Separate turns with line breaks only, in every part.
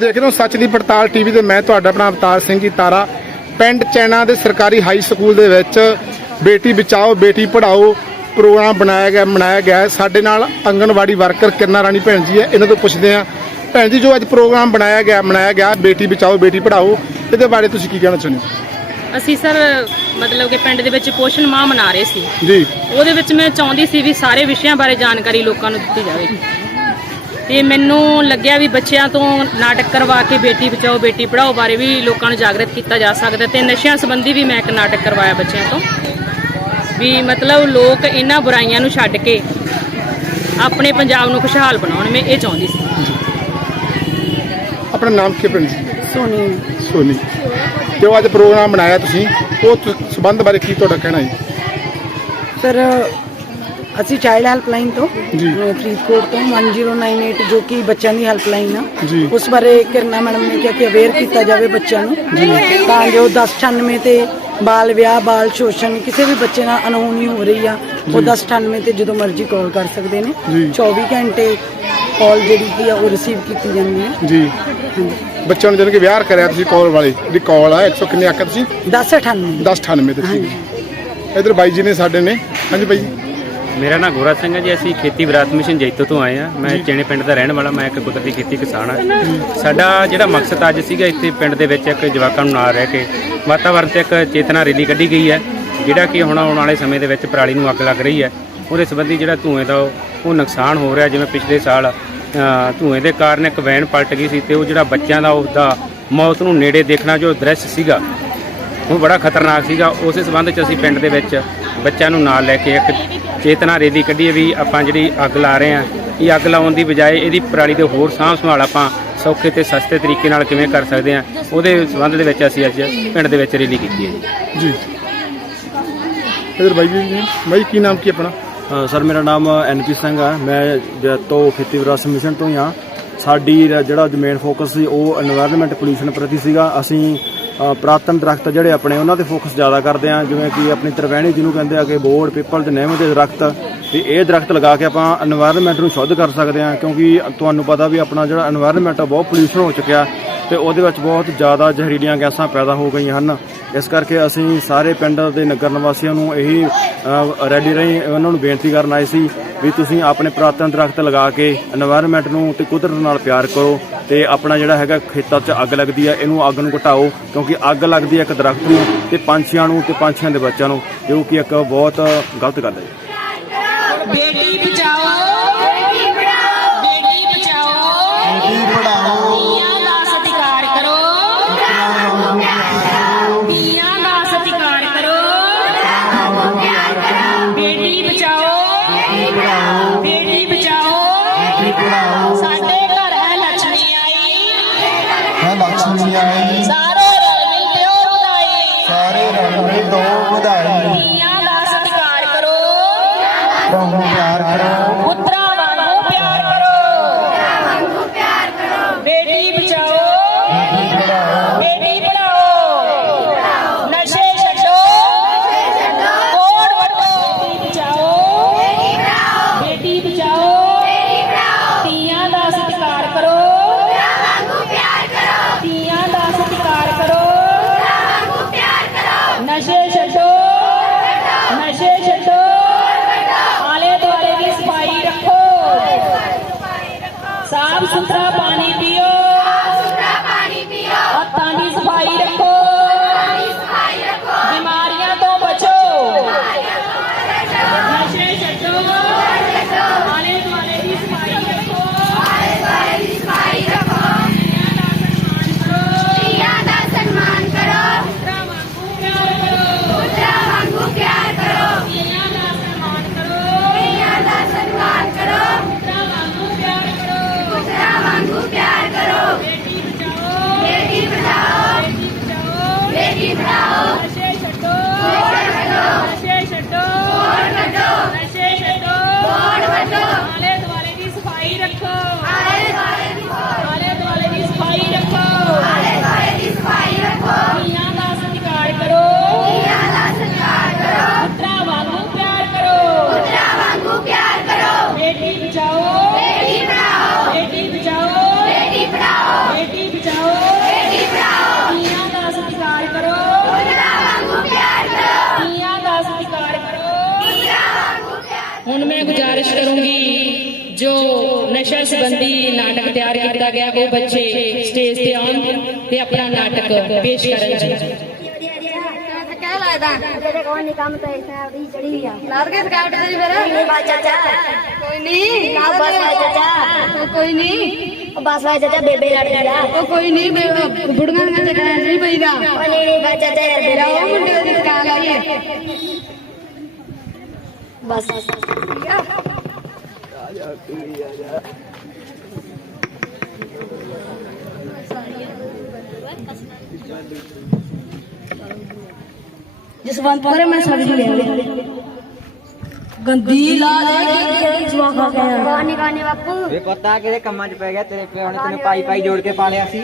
ਦੇਖ ਰਹੇ ਹੋ ਸੱਚ ਦੀ ਪੜਤਾਲ ਟੀਵੀ ਤੇ ਮੈਂ ਤੁਹਾਡਾ ਆਪਣਾ ਅਵਤਾਰ ਸਿੰਘ ਜੀ ਤਾਰਾ ਪਿੰਡ ਚੈਨਾ ਦੇ ਸਰਕਾਰੀ ਹਾਈ ਸਕੂਲ ਦੇ ਵਿੱਚ ਬੇਟੀ ਬਚਾਓ ਬੇਟੀ ਪੜ੍ਹਾਓ ਪ੍ਰੋਗਰਾਮ ਬਣਾਇਆ ਗਿਆ ਮਨਾਇਆ ਗਿਆ। ਸਾਡੇ ਨਾਲ ਆਂਗਣਵਾੜੀ ਵਰਕਰ ਕਿਰਨਾ ਰਾਣੀ ਭੈਣ ਜੀ ਹੈ ਇਹਨਾਂ ਤੋਂ ਪੁੱਛਦੇ ਹਾਂ। ਭੈਣ ਜੀ ਜੋ ਅੱਜ ਪ੍ਰੋਗਰਾਮ ਬਣਾਇਆ ਗਿਆ ਮਨਾਇਆ ਗਿਆ ਬੇਟੀ ਬਚਾਓ ਬੇਟੀ ਪੜ੍ਹਾਓ ਇਹਦੇ ਬਾਰੇ ਤੁਸੀਂ ਕੀ ਕਹਿਣਾ ਚਾਹੁੰਦੇ ਹੋ?
ਅਸੀਂ ਸਰ ਮਤਲਬ ਕਿ ਪਿੰਡ ਦੇ ਵਿੱਚ ਪੋਸ਼ਣ ਮਾਹ ਮਨਾ ਰਹੇ ਸੀ।
ਜੀ।
ਉਹਦੇ ਵਿੱਚ ਮੈਂ ਚਾਹੁੰਦੀ ਸੀ ਵੀ ਸਾਰੇ ਵਿਸ਼ਿਆਂ ਬਾਰੇ ਜਾਣਕਾਰੀ ਲੋਕਾਂ ਨੂੰ ਦਿੱਤੀ ਜਾਵੇ। ਤੇ ਮੈਨੂੰ ਲੱਗਿਆ ਵੀ ਬੱਚਿਆਂ ਤੋਂ ਨਾਟਕ ਕਰਵਾ ਕੇ ਬੇਟੀ ਬਚਾਓ ਬੇਟੀ ਪੜ੍ਹਾਓ ਬਾਰੇ ਵੀ ਲੋਕਾਂ ਨੂੰ ਜਾਗਰਤ ਕੀਤਾ ਜਾ ਸਕਦਾ ਤੇ ਨਸ਼ਿਆਂ ਸੰਬੰਧੀ ਵੀ ਮੈਂ ਇੱਕ ਨਾਟਕ ਕਰਵਾਇਆ ਬੱਚਿਆਂ ਤੋਂ। ਵੀ ਮਤਲਬ ਲੋਕ ਇਹਨਾਂ ਬੁਰਾਈਆਂ ਨੂੰ ਛੱਡ ਕੇ ਆਪਣੇ ਪੰਜਾਬ ਨੂੰ ਖੁਸ਼ਹਾਲ ਬਣਾਉਣ ਮੈਂ ਇਹ ਚਾਹੁੰਦੀ ਸੀ।
ਆਪਣਾ ਨਾਮ ਕੀ ਜੀ?
ਸੋਨੀ।
ਸੋਨੀ। ਤੇ ਉਹ ਅੱਜ ਪ੍ਰੋਗਰਾਮ ਬਣਾਇਆ ਤੁਸੀਂ ਉਹ ਸੰਬੰਧ ਬਾਰੇ ਕੀ ਤੁਹਾਡਾ ਕਹਿਣਾ ਹੈ
ਸਰ ਅਸੀਂ ਚਾਈਲਡ ਹੈਲਪਲਾਈਨ ਤੋਂ
ਜੀ।
ਫਰੀਦਕੋਟ ਤੋਂ 1098 ਜੋ ਕਿ ਬੱਚਿਆਂ ਦੀ ਹੈਲਪਲਾਈਨ ਆ।
ਜੀ।
ਉਸ ਬਾਰੇ ਕਿਰਨਾ ਮੈਡਮ ਨੇ ਕਿਹਾ ਕਿ ਅਵੇਅਰ ਕੀਤਾ ਜਾਵੇ ਬੱਚਿਆਂ ਨੂੰ। ਤਾਂ ਜੋ 1098 ਤੇ ਬਾਲ ਵਿਆਹ ਬਾਲ ਸ਼ੋਸ਼ਣ ਕਿਸੇ ਵੀ ਬੱਚੇ ਨਾਲ ਅਨਹੋਣੀ ਹੋ ਰਹੀ ਆ ਉਹ 1098 ਤੇ ਜਦੋਂ ਮਰਜ਼ੀ ਕਾਲ ਕਰ ਸਕਦੇ ਨੇ।
ਜੀ।
24 ਘੰਟੇ ਕਾਲ ਜਿਹੜੀ ਕੀ ਆ ਉਹ ਰਿਸੀਵ ਕੀਤੀ ਜਾਂਦੀ ਹੈ
ਜੀ। ਬੱਚਿਆਂ ਨੂੰ ਜਾਣੀ ਕਿ ਵਿਆਹ ਕਰਿਆ ਤੁਸੀਂ ਕਾਲ ਵਾਲੀ ਜਿਹੜੀ ਕਾਲ ਆ 100 ਕਿੰਨੇ ਆਖਿਆ ਤੁਸੀਂ?
1098
1098 ਤੇ ਠੀਕ ਹੈ। ਇਧਰ ਬਾਈ ਜੀ ਨੇ ਸਾਡੇ ਨੇ। ਹਾਂਜੀ ਬਾਈ ਜੀ।
ਮੇਰਾ ਨਾਮ ਗੋਰਾ ਸਿੰਘ ਹੈ ਜੀ ਅਸੀਂ ਖੇਤੀ ਵਿਰਾਸਤ ਮਿਸ਼ਨ ਜੈਤੋ ਤੋਂ ਆਏ ਆ ਮੈਂ ਚੇਣੇ ਪਿੰਡ ਦਾ ਰਹਿਣ ਵਾਲਾ ਮੈਂ ਇੱਕ ਕੁਦਰਤੀ ਖੇਤੀ ਕਿਸਾਨ ਹਾਂ। ਸਾਡਾ ਜਿਹੜਾ ਮਕਸਦ ਅੱਜ ਸੀਗਾ ਇੱਥੇ ਪਿੰਡ ਦੇ ਵਿੱਚ ਇੱਕ ਜਵਾਕਾਂ ਨੂੰ ਨਾਲ ਰਹਿ ਕੇ ਵਾਤਾਵਰਣ ਤੇ ਇੱਕ ਚੇਤਨਾ ਰੈਲੀ ਕੱਢੀ ਗਈ ਹੈ ਜਿਹੜਾ ਕਿ ਹੁਣ ਆਉਣ ਵਾਲੇ ਸਮੇਂ ਦੇ ਵਿੱਚ ਪਰਾਲੀ ਨੂੰ ਅੱਗ ਲੱਗ ਰਹੀ ਹੈ। ਉਹਦੇ ਸੰਬੰਧੀ ਜਿਹੜਾ ਧੂਏ ਦਾ ਉਹ- ਨੁਕਸਾਨ ਹੋ ਰਿਹਾ ਜਿਵੇਂ ਪਿਛਲੇ ਸਾਲ ਧੂਏ ਦੇ ਕਾਰਨ ਇੱਕ ਵੈਨ ਪਲਟ ਗਈ ਸੀ ਤੇ ਉਹ ਜਿਹੜਾ ਬੱਚਿਆਂ ਦਾ ਉਹਦਾ ਮੌਤ ਨੂੰ ਨੇੜੇ ਦੇਖਣਾ ਜੋ ਦ੍ਰਿਸ਼ ਸੀਗਾ ਉਹ ਬੜਾ ਖਤਰਨਾਕ ਸੀਗਾ। ਉਸੇ ਸੰਬੰਧ 'ਚ ਅਸੀਂ ਪਿੰਡ ਦੇ ਵਿੱਚ ਬੱਚਿਆਂ ਨੂੰ ਨਾਲ ਲੈ ਕੇ ਇੱਕ ਚੇਤਨਾ ਰੇਲੀ ਕੱਢੀਏ ਵੀ ਆਪਾਂ ਜਿਹੜੀ ਅੱਗ ਲਾ ਰਹੇ ਆ ਇਹ ਅੱਗ ਲਾਉਣ ਦੀ ਬਜਾਏ ਇਹਦੀ ਪਰਾਲੀ ਦੇ ਹੋਰ ਸਾਂਭ ਸੰਭਾਲ ਆਪਾਂ ਸੌਖੇ ਤੇ ਸਸਤੇ ਤਰੀਕੇ ਨਾਲ ਕਿਵੇਂ ਕਰ ਸਕਦੇ ਆ ਉਹਦੇ ਸੰਬੰਧ ਦੇ ਵਿੱਚ ਅਸੀਂ ਅੱਜ ਪਿੰਡ ਦੇ ਵਿੱਚ ਰੇਲੀ ਕੀਤੀ ਹੈ ਜੀ।
ਇਧਰ ਬਾਈ ਜੀ ਬਾਈ ਕੀ ਨਾਮ ਕੀ ਆਪਣਾ?
ਸਰ ਮੇਰਾ ਨਾਮ ਐਨਪੀ ਸਿੰਘ ਆ। ਮੈਂ ਜੈਤੋ ਖੇਤੀ ਵਿਰਾਸਤ ਮਿਸ਼ਨ ਤੋਂ ਹੀ ਆ ਸਾਡੀ ਜਿਹੜਾ ਮੇਨ ਫੋਕਸ ਸੀ ਉਹ এনवायरमेंट ਪੋਲੂਸ਼ਨ ਪ੍ਰਤੀ ਸੀਗਾ। ਅਸੀਂ ਪ੍ਰਾਤਨ ਦਰਖਤ ਜਿਹੜੇ ਆਪਣੇ ਉਹਨਾਂ ਤੇ ਫੋਕਸ ਜ਼ਿਆਦਾ ਕਰਦੇ ਆ, ਜਿਵੇਂ ਕਿ ਆਪਣੀ ਤਰਵੈਣੀ ਜਿਹਨੂੰ ਕਹਿੰਦੇ ਆ ਕਿ ਬੋਰਡ ਪੀਪਲ ਤੇ ਨਹਿਮ ਦੇ ਦਰਖਤ, ਤੇ ਇਹ ਦਰਖਤ ਲਗਾ ਕੇ ਆਪਾਂ এনवायरमेंट ਨੂੰ ਸ਼ੁੱਧ ਕਰ ਸਕਦੇ ਆ, ਕਿਉਂਕਿ ਤੁਹਾਨੂੰ ਪਤਾ ਵੀ ਆਪਣਾ ਜਿਹੜਾ এনवायरमेंट ਆ, ਬਹੁਤ ਪੋਲੂਸ਼ਨ ਹੋ ਚੁੱਕਿਆ ਤੇ ਉਹਦੇ ਵਿੱਚ ਬਹੁਤ ਜ਼ਿਆਦਾ ਜ਼ਹਿਰੀਲੀਆਂ ਗੈਸਾਂ ਪੈਦਾ ਹੋ ਗਈਆਂ ਹਨ। ਇਸ ਕਰਕੇ ਅਸੀਂ ਸਾਰੇ ਪਿੰਡ ਦੇ ਨਗਰ ਨਿਵਾਸੀਆਂ ਨੂੰ ਇਹੀ ਰੈਡੀ ਰਹੀ, ਉਹਨਾਂ ਨੂੰ ਬੇਨਤੀ ਕਰਨ ਆਏ ਸੀ ਵੀ ਤੁਸੀਂ ਆਪਣੇ ਪ੍ਰਾਤਨ ਦਰਖਤ ਲਗਾ ਕੇ এনवायरमेंट ਨੂੰ ਤੇ ਕੁਦਰਤ ਨਾਲ ਪਿਆਰ ਕਰੋ ਤੇ ਆਪਣਾ ਜਿਹੜਾ ਹੈਗਾ ਖੇਤਾਂ 'ਚ ਅੱਗ ਲੱਗਦੀ ਹੈ ਇਹਨੂੰ ਅੱਗ ਨੂੰ ਘਟਾਓ, ਕਿਉਂਕਿ ਅੱਗ ਲੱਗਦੀ ਹੈ ਇੱਕ ਦਰਖਤ ਨੂੰ ਤੇ ਪੰਛੀਆਂ ਨੂੰ ਤੇ ਪੰਛੀਆਂ ਦੇ ਬੱਚਿਆਂ ਨੂੰ, ਜੋ ਕਿ ਇੱਕ ਬਹੁਤ ਗਲਤ ਗੱਲ ਹੈ।
ਲక్ష్ਮੀ ਹੁਣ ਮੈਂ ਗੁਜ਼ਾਰਿਸ਼ ਕਰੂੰਗੀ ਜੋ ਨਸ਼ਾ ਸੰਬੰਧੀ ਨਾਟਕ ਤਿਆਰ ਕੀਤਾ ਗਿਆ ਉਹ ਬੱਚੇ ਸਟੇਜ ਤੇ ਆਉਣ ਤੇ ਆਪਣਾ ਨਾਟਕ ਪੇਸ਼ ਕਰਨ ਜੀ
ਕਿਆ ਲੱਗਦਾ ਤੇਰੇ ਕੋਲ ਨਹੀਂ ਕੰਮ ਤਾਂ ਇਸ ਨਾਲ ਦੀ ਚੜੀ ਆ ਲਾਦ ਕੇ ਸਕਾਊਟ ਤੇਰੀ ਫਿਰ ਬਸ ਚਾਚਾ ਕੋਈ ਨਹੀਂ ਲਾਦ ਬਸ ਚਾਚਾ ਕੋਈ ਨਹੀਂ ਬਸ। ਬਸ ਚਾਚਾ ਯਾਰ ਮੇਰਾ ਉਹ ਮੁੰਡੇ ਦੀ ਦੁਕਾਨ ਲਾਈਏ ਬਸ ਜਸਵੰਤ ਲੈ ਲਿਆ ਗੰਦੀ ਲਾ ਦੇ ਜਵਾਕ ਆ ਗਿਆ? ਗਾਣੇ ਗਾਣੇ ਬਾਪੂ
ਵੇ ਪਤਾ ਕਿਹਦੇ ਕੰਮਾਂ 'ਚ ਪੈ ਗਿਆ, ਤੇਰੇ ਪਿਓ ਨੇ ਤੈਨੂੰ ਪਾਈ ਪਾਈ ਜੋੜ ਕੇ ਪਾਲਿਆ ਸੀ।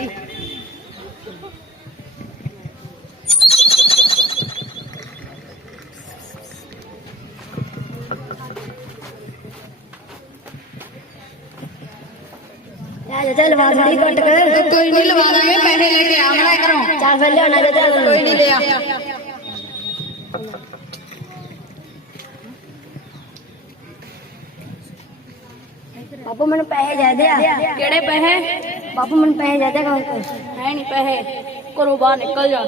ਚਾਚਾ ਲਵਾ ਥੋੜੀ ਕੱਟ ਕਰ। ਕੋਈ ਨਹੀਂ ਲਵਾ ਦਾਂਗੇ ਪੈਸੇ ਲੈ ਕੇ ਆਵਣਾ ਕਰੋ ਚੱਲ ਫਿਰ ਲਿਆਉਣਾ ਚਾਚਾ ਕੋਈ ਨਹੀਂ ਲਿਆ। ਬਾਪੂ ਮੈਨੂੰ ਪੈਸੇ ਦੇ ਆ।
ਕਿਹੜੇ ਪੈਸੇ?
ਬਾਪੂ ਮੈਨੂੰ ਪੈਸੇ ਦੇ ਦੇ ਕੋਈ
ਹੈ ਨਹੀਂ ਪੈਸੇ। ਘਰੋਂ ਬਾਹਰ ਨਿਕਲ ਜਾ।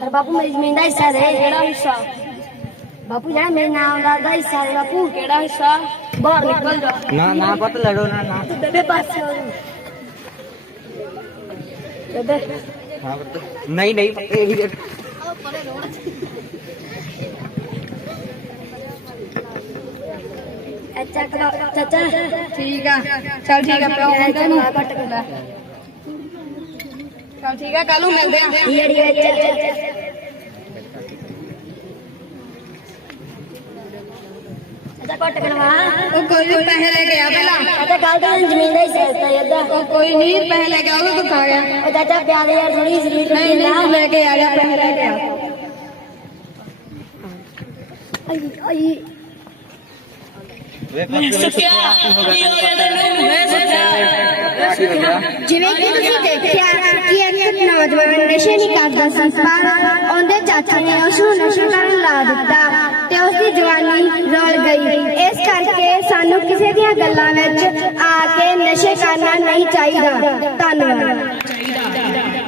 ਪਰ ਬਾਪੂ ਮੇਰੀ ਜ਼ਮੀਨ ਦਾ ਹਿੱਸਾ ਦੇ।
ਕਿਹੜਾ ਹਿੱਸਾ?
ਬਾਪੂ ਜਿਹੜਾ ਮੇਰੇ ਨਾਮ ਦਾ ਦਾ ਹਿੱਸਾ ਦੇ ਬਾਪੂ।
ਕਿਹੜਾ ਹਿੱਸਾ? ਬਾਹਰ ਨਿਕਲ ਜਾ।
ਨਾ ਨਾ ਪੁੱਤ ਲੜੋ ਨਾ ਨਾ।
ਬੇਬੇ ਹੋ ਬੇਬੇ
ਹਾਂ ਪੁੱਤ। ਨਹੀਂ ਨਹੀਂ ਪੁੱਤ, ਇਹੀ
ਅੱਛਾ ਕਰੋ ਚਾਚਾ।
ਠੀਕ ਆ। ਚਲ ਠੀਕ ਆ ਪਿਓ ਮੁੰਡੇ ਨੂੰ।
ਕੱਟ ਕੇ ਲੈ।
ਚਲ ਠੀਕ ਆ ਕੱਲ ਨੂੰ ਮਿਲਦੇ ਆ।
ਈੜੀ ਵਿੱਚ ਅੱਛਾ ਕੱਟ ਕੇ ਲਵਾ
ਉਹ ਕੋਈ ਨਹੀਂ ਪੈਸੇ ਲੈ ਕੇ ਆ ਪਹਿਲਾਂ।
ਅੱਛਾ ਕੱਲ ਤਾਂ ਜ਼ਮੀਨ ਦਾ ਹਿੱਸਾ ਦਿੱਤਾ ਯਾਦਾ
ਉਹ ਕੋਈ ਨਹੀਂ ਪੈਸੇ ਲੈ ਕੇ ਆਉਂਗਾ ਤੂੰ ਖਾ ਗਿਆ
ਉਹ ਚਾਚਾ ਪਿਆਰੇ ਯਾਰ ਥੋੜੀ ਸਰੀਰ
ਨਹੀਂ ਨਹੀਂ ਤੂੰ ਲੈ ਕੇ ਆ ਜਾ ਪੈਸੇ ਲੈ ਕੇ ਆ।
ਆਈ ਆਈ।
ਵੇ ਪੁੱਤ
ਕੀ ਹੋਇਆ ਤੈਨੂੰ? ਮੈਂ ਸੱਚਾ
ਜਿਵੇਂ ਕਿ ਤੁਸੀਂ ਦੇਖਿਆ ਕਿ ਇੱਕ ਨੌਜਵਾਨ ਨਸ਼ੇ ਨਹੀਂ ਕਰਦਾ ਸੀ ਪਰ ਉਹਦੇ ਚਾਚਾ ਨੇ ਉਸ ਨੂੰ ਨਸ਼ਾ ਕਰਨ ਲਾ ਦਿੱਤਾ। ਤੇ ਉਸ ਦੀ ਜਵਾਨੀ ਰੁਲ ਗਈ। ਇਸ ਕਰਕੇ ਸਾਨੂੰ ਕਿਸੇ ਦੀਆਂ ਗੱਲਾਂ ਵਿੱਚ ਆ ਕੇ ਨਸ਼ੇ ਕਰਨਾ ਨਹੀਂ ਚਾਹੀਦਾ। ਧੰਨਵਾਦ।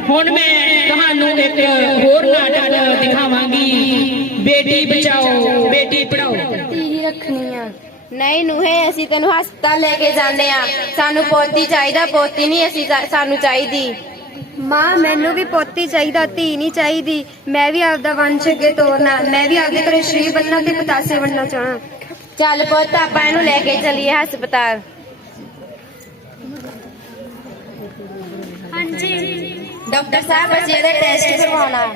ਹੁਣ ਮੈਂ ਤੁਹਾਨੂੰ ਇੱਕ ਹੋਰ ਨਾਟਕ ਦਿਖਾਵਾਂਗੀ। ਬੇਟੀ ਬਚਾਓ ਬੇਟੀ ਪੜਾਓ
ਧੀ ਰੱਖਣੀ ਆ।
ਨਹੀਂ ਨੂਹੇ ਅਸੀਂ ਤੈਨੂੰ ਹਸਪਤਾਲ ਲੈ ਕੇ ਜਾਂਦੇ ਆ। ਸਾਨੂੰ ਪੋਤੀ ਚਾਹੀਦਾ ਪੋਤੀ ਨਹੀਂ ਅਸੀਂ ਸਾਨੂੰ ਚਾਹੀਦੀ।
ਮਾਂ ਮੈਨੂੰ ਵੀ ਪੋਤੀ ਚਾਹੀਦਾ ਧੀ ਨਹੀਂ ਚਾਹੀਦੀ। ਮੈਂ ਵੀ ਆਪਦਾ ਵੰਸ਼ ਅੱਗੇ ਤੋਰਨਾ ਮੈਂ ਵੀ ਆਪਦੇ ਘਰੇ ਸ਼ਰੀਰ ਬੰਨਣਾ ਤੇ ਪਤਾਸੇ ਬਣਨਾ ਚਾਹਣਾ
ਚੱਲ ਪੁੱਤ ਆਪਾਂ ਇਹਨੂੰ ਲੈ ਕੇ ਚੱਲੀਏ ਹਸਪਤਾਲ।
ਹਾਂਜੀ।
ਡਾਕਟਰ ਸਾਹਿਬ ਅਸੀਂ ਇਹਦੇ ਟੈਸਟ ਕਰਵਾਉਣਾ।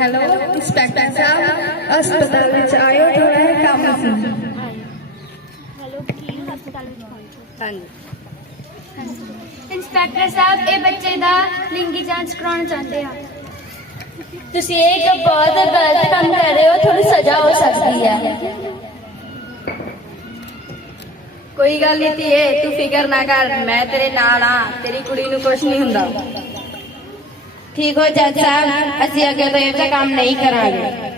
ਹੈਲੋ ਇੰਸਪੈਕਟਰ ਸਾਹਿਬ ਹਸਪਤਾਲ ਵਿੱਚ ਆਇਓ ਥੋੜਾ ਕੰਮ ਸੀ। ਇੰਸਪੈਕਟਰ ਸਾਹਿਬ ਇਹ ਬੱਚੇ ਦਾ ਲਿੰਗੀ ਜਾਂਚ ਕਰਾਉਣਾ ਚਾਹੁੰਦੇ ਆ।
ਤੁਸੀਂ ਇੱਕ ਬਹੁਤ ਗਲਤ ਕੰਮ ਕਰ ਰਹੇ ਹੋ ਤੁਹਾਨੂੰ ਸਜ਼ਾ ਹੋ ਸਕਦੀ ਹੈ। ਕੋਈ ਗੱਲ ਨਹੀਂ ਧੀਏ ਤੂੰ ਫਿਕਰ ਨਾ ਕਰ ਮੈਂ ਤੇਰੇ ਨਾਲ ਆ ਤੇਰੀ ਕੁੜੀ ਨੂੰ ਕੁਝ ਨਹੀਂ ਹੁੰਦਾ। ਠੀਕ ਹੋ ਜੱਜ ਸਾਹਿਬ ਅਸੀਂ ਅੱਗੇ ਤੋਂ ਇਹ ਜਿਹਾ ਕੰਮ ਨਹੀਂ ਕਰਾਂਗੇ।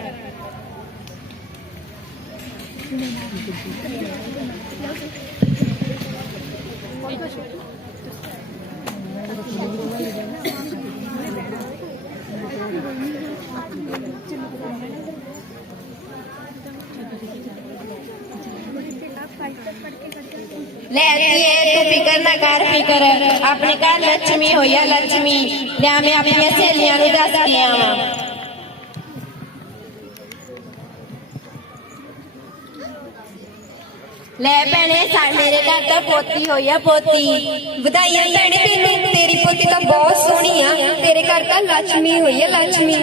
अपने घर लक्ष्मी हो लक्ष्मी अपनी सहेलियाँ पोती हो पोती बधाई तेरी पोती तो बहुत सोहनी है तेरे घर का लक्ष्मी हो लक्ष्मी।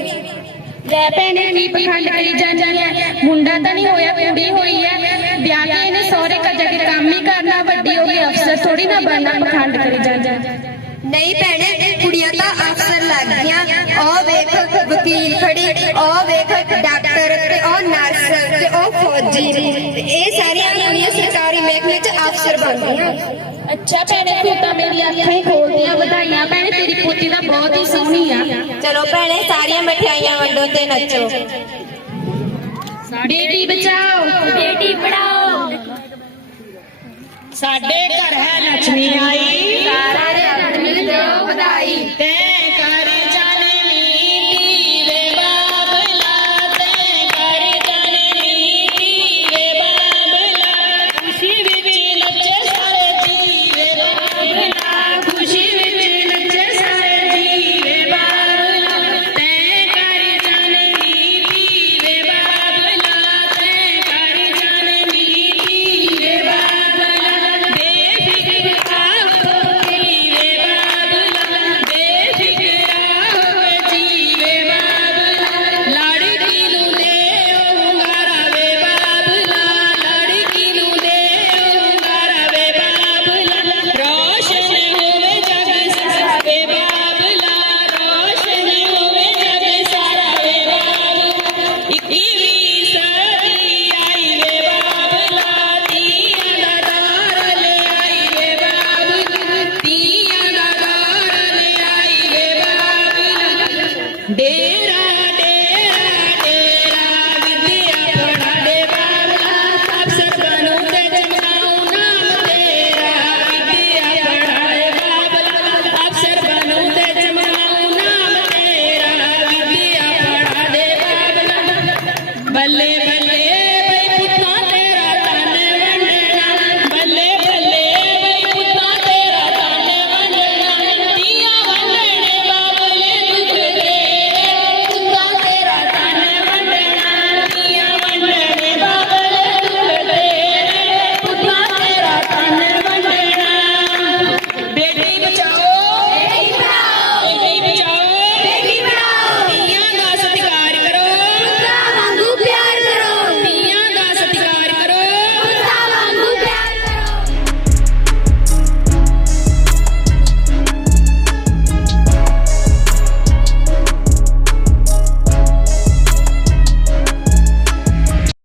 ਲੈ ਭੈਣੇ ਕੀ ਪਖੰਡ ਕਰੀ ਜਾਂਦੀ ਹੈ ਮੁੰਡਾ ਤਾਂ ਨਹੀਂ ਹੋਇਆ, ਕੁੜੀ ਹੋਈ ਹੈ ਵਿਆਹ ਕੇ ਇਹਨੇ ਸਹੁਰੇ ਘਰ ਜਾ ਕੇ ਕੰਮ ਹੀ ਕਰਨਾ, ਵੱਡੀ ਹੋ ਗਈ ਅਫਸਰ ਥੋੜੀ ਨਾ ਬਣਨਾ, ਪਖੰਡ ਕਰੀ ਜਾਂਦੀ
ਨਹੀਂ ਭੈਣੇ, ਕੁੜੀਆਂ ਤਾਂ ਅਫਸਰ ਲੱਗ ਗਈਆਂ ਉਹ ਵੇਖ ਵਕੀਲ ਖੜੀ, ਉਹ ਵੇਖ ਡਾਕਟਰ ਤੇ ਉਹ ਨਰਸ ਤੇ ਤੇ ਇਹ ਸਾਰੀਆਂ ਕੁੜੀਆਂ ਸਰਕਾਰੀ ਮਹਿਕਮੇ 'ਚ
ਅਫਸਰ ਬਣਦੀ ਹਾਂ
ਅੱਛਾ ਭੈਣੇ ਤੂੰ ਤਾਂ ਮੇਰੀ ਅੱਖਾਂ ਹੀ ਖੋਲਦੀਆਂ ਵਧਾਈਆਂ। ਭੈਣੇ ਤੇਰੀ ਪੋਤੀ ਤਾਂ ਬਹੁਤ ਹੀ ਸੋਹਣੀ ਆ।
ਚਲੋ ਭੈਣੇ ਸਾਰੀਆਂ ਮਠਿਆਈਆਂ ਵੰਡੋ ਤੇ ਨੱਚੋ।
ਬੇਟੀ ਬਚਾਓ।
ਬੇਟੀ ਪੜਾਓ।
ਸਾਡੇ ਘਰ ਹੈ ਲక్ష్ਮੀ ਆਈ।
ਸਾਰੇ ਆਦਮੀ ਦਿਓ ਵਧਾਈ।
ਤੈ ਕਰ बल्ले